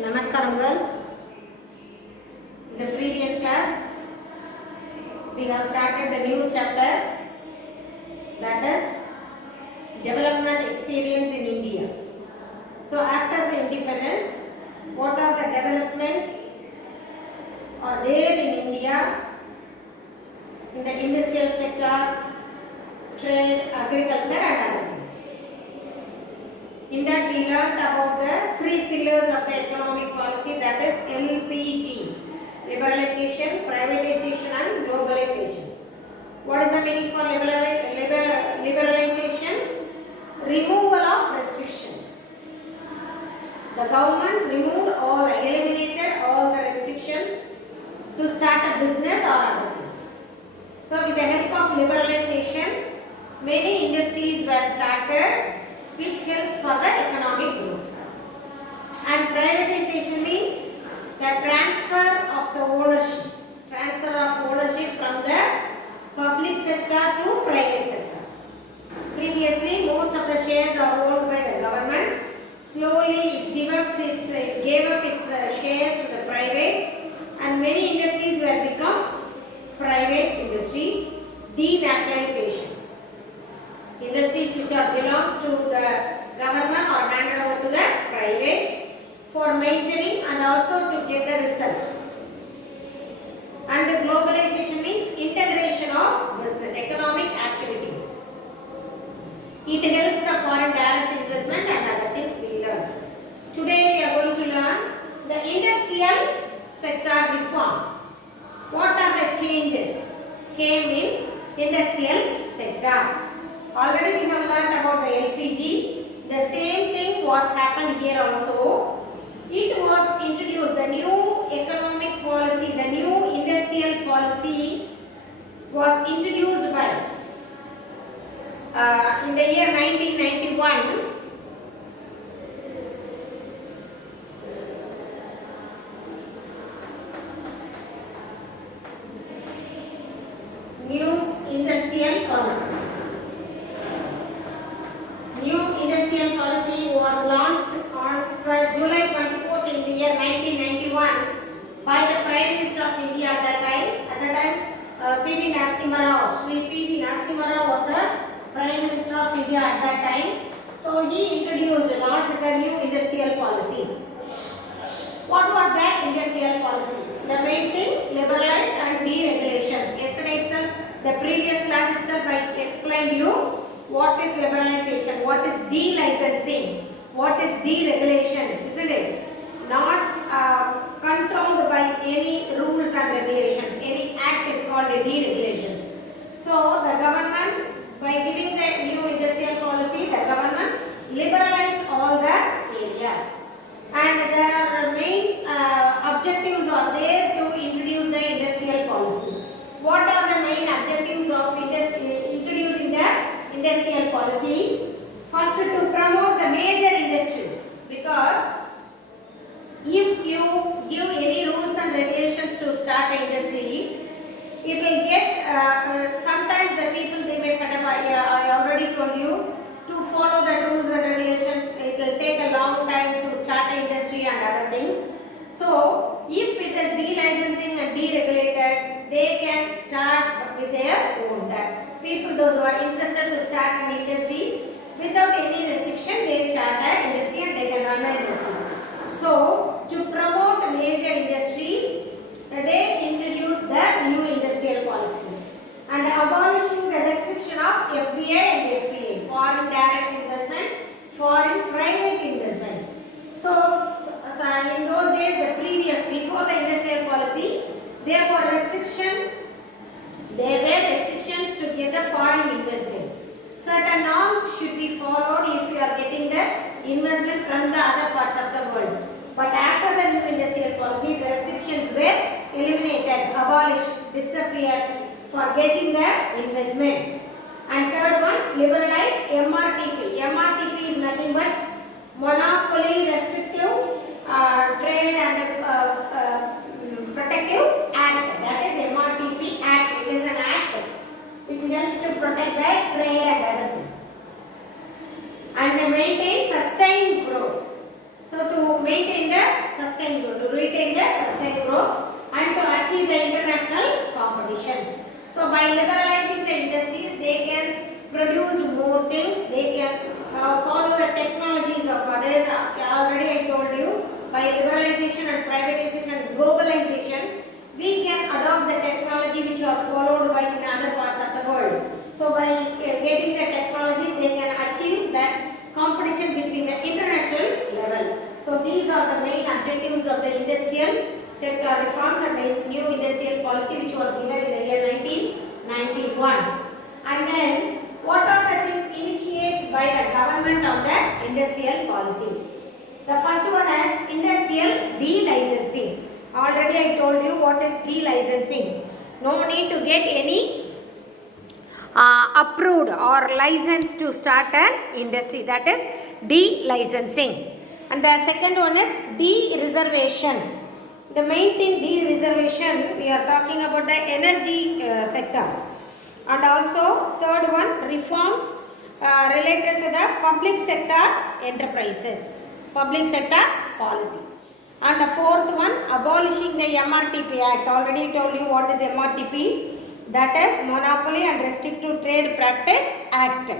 Namaskaram girls. In the previous class, we have started the new chapter, that is development experience in India. So after the independence, what are the developments are there in India in the industrial sector, trade, agriculture and other things. In that we learned about the three pillars of the economic policy, that is LPG, liberalization, privatization and globalization. What is the meaning for liberalization? Removal of restrictions. The government removed or eliminated all the restrictions to start a business or other things. So with the help of liberalization, many industries were started which helps for the economic growth. And privatization means the transfer of ownership from the public sector to private sector. Previously, most of the shares are owned by the government. Slowly, it gave up its shares to the private, and many industries were become private industries. Denationalization. Industries which belongs to the government are handed over to the private for maintaining and also to get the result. And globalization means integration of business, economic activity. It helps the foreign direct investment and other things we learn. Today we are going to learn the industrial sector reforms. What are the changes came in industrial sector? Already we have learned about the LPG. The same thing was happened here also. It was introduced, the new economic policy, the new industrial policy was introduced by in the year 1991. New industrial policy. New industrial policy was launched on July 24th in the year 1991 by the Prime Minister of India at that time. At that time, P.V. Narasimha Rao. Sri P.V. Narasimha Rao was the Prime Minister of India at that time. So he launched the new industrial policy. What was that industrial policy? The main thing, liberalized and deregulations. Yesterday itself, the previous class itself, I explained you what is liberalization, what is delicensing, what is deregulations, isn't it? Not controlled by any rules and regulations. Any act is called a deregulations. So the government, by giving the new industrial policy, the government liberalized all the areas. And there are main objectives are there to introduce the industrial policy. What are the main objectives of introducing the industrial policy? First, to promote the major industries, because if you give any rules and regulations to start an industry, it will get sometimes the people, they may fed up. I already told you, to follow the rules and regulations, it will take a long time to start an industry and other things. So if it is delicensing and deregulated, they can start with their own. That people, those who are interested to start an industry without any restriction, they start an industry and they can run an industry. So to promote major industries, they introduced the new industrial policy and abolishing the restriction of FDI and FPA, foreign direct investment, foreign private investments. So in those days, before the industrial policy, there were restrictions to get the foreign investments. Certain norms should be followed if you are getting the investment from the other parts of the world. But after the new industrial policy, the restrictions were eliminated, abolished, disappeared for getting the investment. And third one, liberalized MRTP. MRTP is nothing but Monopoly Restrictive Trade and Protective Act. That is MRTP Act. It is an act which helps to protect the trade and other things. And maintain sustained growth. So to maintain the liberalizing the industries, they can produce more things, they can follow the technologies of others. Already I told you, by liberalization and privatization and globalization, we can adopt the technology which are followed by in other parts of the world. So by getting the technologies, they can achieve the competition between the international level. So these are the main objectives of the industrial sector reforms and the new industrial policy which was given in the year 1991. And then what are the things initiated by the government on the industrial policy? The first one is industrial de-licensing. Already I told you what is de-licensing. No need to get any approved or license to start an industry. That is de-licensing. And the second one is de-reservation. The main thing de-reservation, we are talking about the energy sectors. And also third one, reforms related to the public sector enterprises, public sector policy. And the fourth one, abolishing the MRTP Act. Already told you what is MRTP. That is Monopoly and Restrictive Trade Practice Act.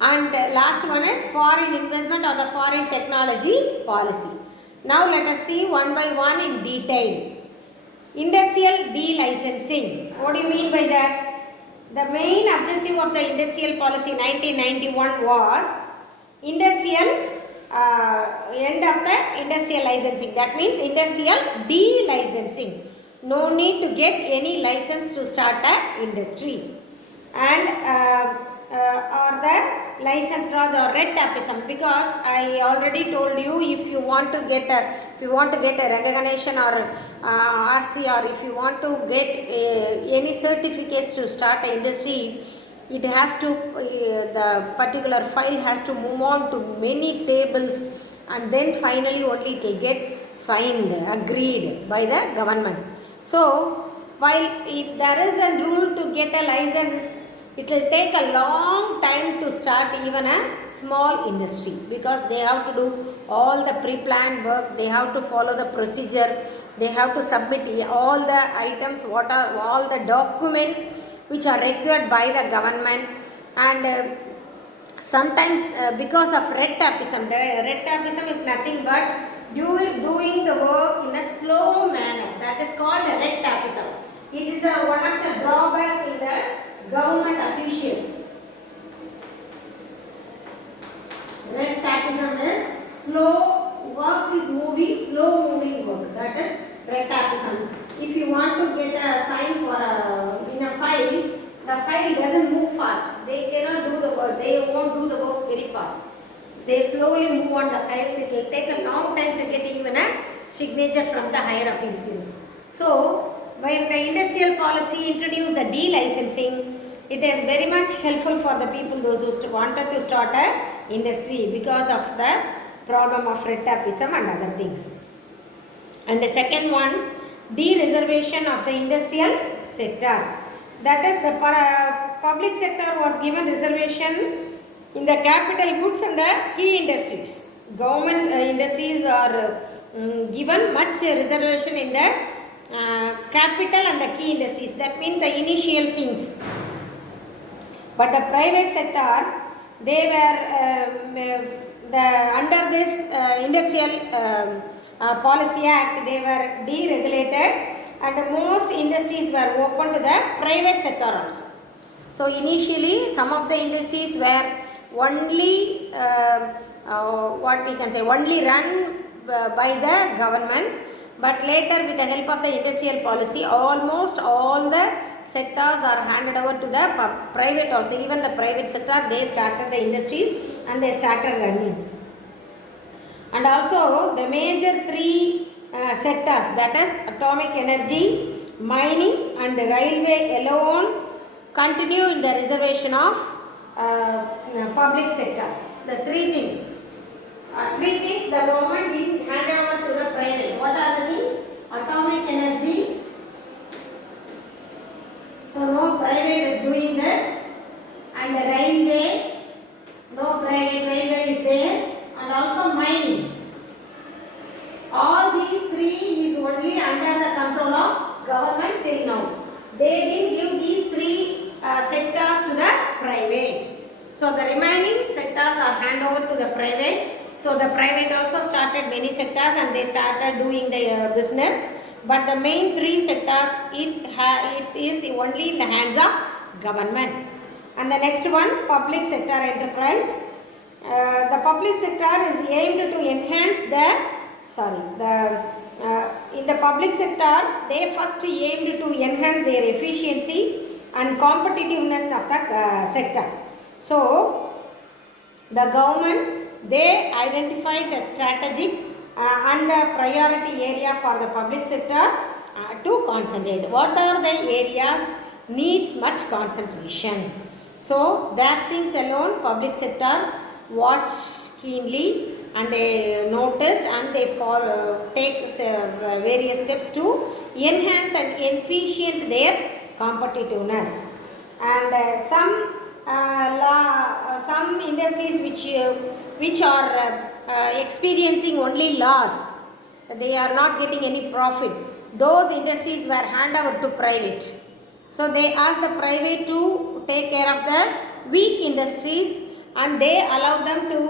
And last one is foreign investment or the foreign technology policy. Now let us see one by one in detail. Industrial de-licensing. What do you mean by that? The main objective of the industrial policy 1991 was industrial end of the industrial licensing. That means industrial de-licensing. No need to get any license to start an industry. And or the license raj or red tapeism, because I already told you, if you want to get a recognition or RC, or if you want to get any certificates to start an industry, it has to the particular file has to move on to many tables, and then finally only it will get signed, agreed by the government. So while if there is a rule to get a license, it will take a long time to start even a small industry, because they have to do all the pre-planned work, they have to follow the procedure, they have to submit all the items, what are all the documents which are required by the government. And sometimes because of red tapeism is nothing but doing the work in a slow manner. That is called red tapeism. It is one of the drawbacks in the government officials. Red tapeism is slow work is moving, slow moving work. That is red tapeism. If you want to get a sign for in a file, the file doesn't move fast. They cannot do the work. They won't do the work very fast. They slowly move on the files. It will take a long time to get even a signature from the higher officials. So when the industrial policy introduced the de-licensing, it is very much helpful for the people, those who wanted to start a industry, because of the problem of red tapeism and other things. And the second one, de-reservation of the industrial sector. That is, the public sector was given reservation in the capital goods and the key industries. Government industries are given much reservation in the capital and the key industries. That means the initial things. But the private sector, they were under this industrial policy act, they were deregulated, and most industries were open to the private sector also. So initially some of the industries were only only run by the government, but later with the help of the industrial policy, almost all the sectors are handed over to the private also. Even the private sector, they started the industries and they started running. And also the major three sectors, that is atomic energy, mining and railway alone, continue in the reservation of public sector. The three things the government didn't hand over to the private. What are the things? Atomic energy. So no private is doing this. And the railway, no private railway is there. And also mining. All these three is only under the control of government till now. They didn't give the private. So the private also started many sectors and they started doing the business. But the main three sectors, it is only in the hands of government. And the next one, public sector enterprise. The public sector is aimed to enhance in the public sector, they first aimed to enhance their efficiency and competitiveness of the sector. So the government, they identified the strategic and the priority area for the public sector to concentrate. What are the areas needs much concentration? So that things alone public sector watched keenly and they noticed and they take various steps to enhance and efficient their competitiveness. And some industries which are experiencing only loss, they are not getting any profit, those industries were handed over to private. So they asked the private to take care of the weak industries and they allowed them to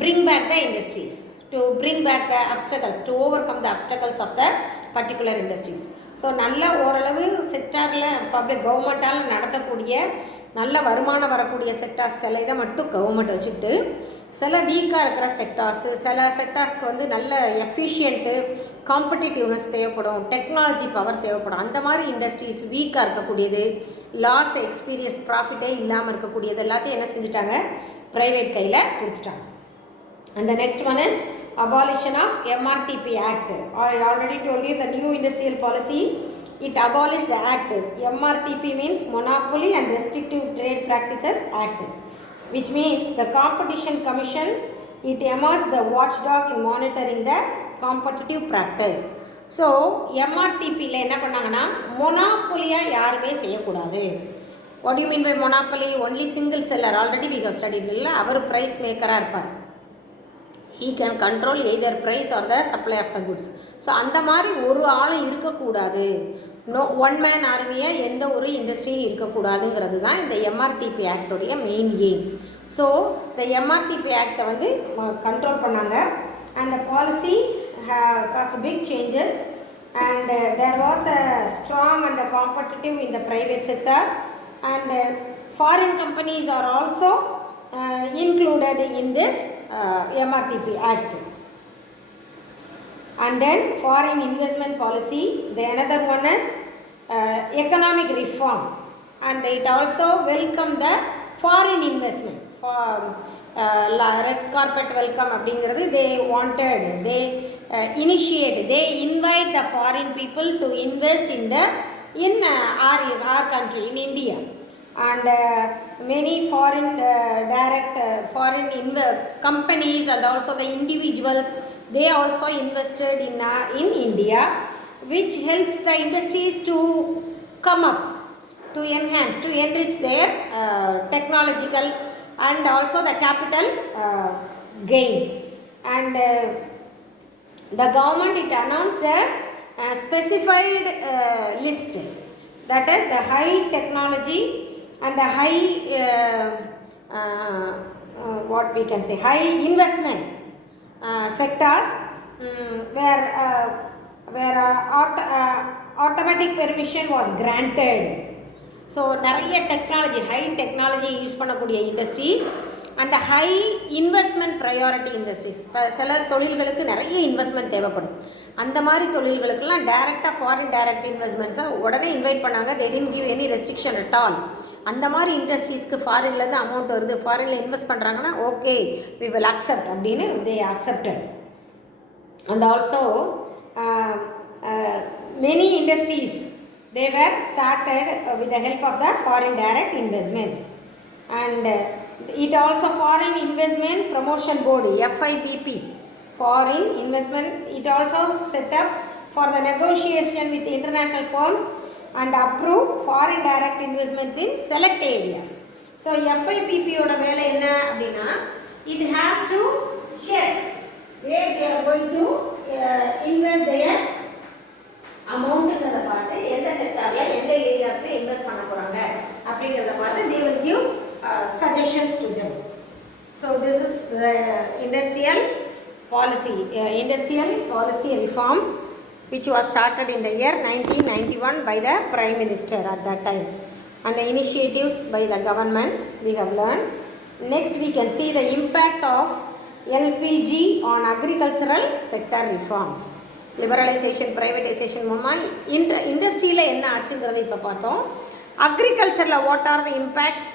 bring back the industries, to bring back the obstacles, to overcome the obstacles of the particular industries. So நல்ல ஓரளவு செக்டாரில் public கவர்மெண்ட்டால் நடத்தக்கூடிய நல்ல வருமானம் வரக்கூடிய sectors சில இதை மட்டும் கவர்மெண்ட் வச்சுட்டு சில வீக்காக இருக்கிற செக்டார்ஸு, சில செக்டார்ஸ்க்கு வந்து நல்ல எஃபிஷியன்ட்டு காம்படிட்டிவ்னஸ் தேவைப்படும், டெக்னாலஜி பவர் தேவைப்படும், அந்த மாதிரி இண்டஸ்ட்ரீஸ் வீக்காக இருக்கக்கூடியது, லாஸ் எக்ஸ்பீரியன்ஸ் ப்ராஃபிட்டே இல்லாமல் இருக்கக்கூடியது எல்லாத்தையும் என்ன செஞ்சுட்டாங்க, ப்ரைவேட் கையில் கொடுத்துட்டாங்க. And the next one is abolition of MRTP Act. I already told you the new industrial policy, it abolished the act. MRTP means Monopoly and Restrictive Trade Practices Act, which means the Competition Commission, it emerged the watchdog in monitoring the competitive practice. So MRTPல என்ன பண்ணாங்கன்னா மொனாப்பொலியாக யாருமே செய்யக்கூடாது. What do you mean by monopoly? Only single seller. Already we have studied இல்லை, அவர் price மேக்கராக இருப்பார். He can control either price or the supply of the goods. So அந்த மாதிரி ஒரு ஆளும் இருக்கக்கூடாது, ஒன் மேன் ஆர்மியாக எந்த ஒரு இண்டஸ்ட்ரியும் இருக்கக்கூடாதுங்கிறது தான் இந்த எம்ஆர்டிபி ஆக்டோடைய மெயின் எய்ம். ஸோ இந்த எம்ஆர்டிபி ஆக்டை வந்து கண்ட்ரோல் பண்ணாங்க. And the policy cast big changes and there was a strong and the competitive in the private sector, and foreign companies are also included in this MRTP Act. And then foreign investment policy, the another one is economic reform, and it also welcomed the foreign investment. For red carpet welcome அப்படிங்கிறது they wanted, they initiate, they invite the foreign people to invest in our country, in India. And many foreign foreign companies and also the individuals, they also invested in India, which helps the industries to come up, to enhance, to enrich their technological and also the capital gain. And the government, it announced a specified list, that is the high technology and the high what we can say, high investment sectors where automatic permission was granted. So நிறைய technology, high technology use பண்ணக்கூடிய industries and high investment priority industries. இப்போ சில தொழில்களுக்கு நிறைய investment தேவைப்படும், அந்த மாதிரி தொழில்களுக்கெல்லாம் டைரெக்டாக ஃபாரின் டைரக்ட் இன்வெஸ்ட்மெண்ட்ஸை உடனே இன்வைட் பண்ணாங்க. they didn't give any restriction at all. அந்த மாதிரி இண்டஸ்ட்ரீஸ்க்கு ஃபாரின்லேருந்து அமௌண்ட் வருது, ஃபாரினில் இன்வெஸ்ட் பண்ணுறாங்கன்னா ஓகே we will accept அப்படின்னு they accepted. And also many industries, they were started with the help of the foreign direct investments. And it also foreign investment promotion board, FIPP, foreign investment, it also set up for the negotiation with international firms and approve foreign direct investments in select areas. So FIPP oda vela enna appadina, it has to check where they are going to invest their அமௌண்ட்டுங்கிறத பார்த்து எந்த செக்டாரில் எந்த ஏரியாஸில் invest பண்ண போகிறாங்க அப்படிங்கிறத பார்த்து they will give suggestions to them. So this is industrial policy reforms which was started in the year 1991 by the Prime Minister at that time, and the initiatives by the government we have learned. Next we can see the impact of LPG on agricultural sector reforms. Liberalization privatization மூலமாக இண்டஸ்ட்ரியில் என்ன ஆச்சுங்கிறத இப்போ பார்த்தோம். அக்ரிகல்ச்சரில் what are the impacts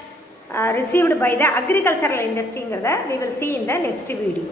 received by the agricultural industry ங்கிறத we will see in the next video.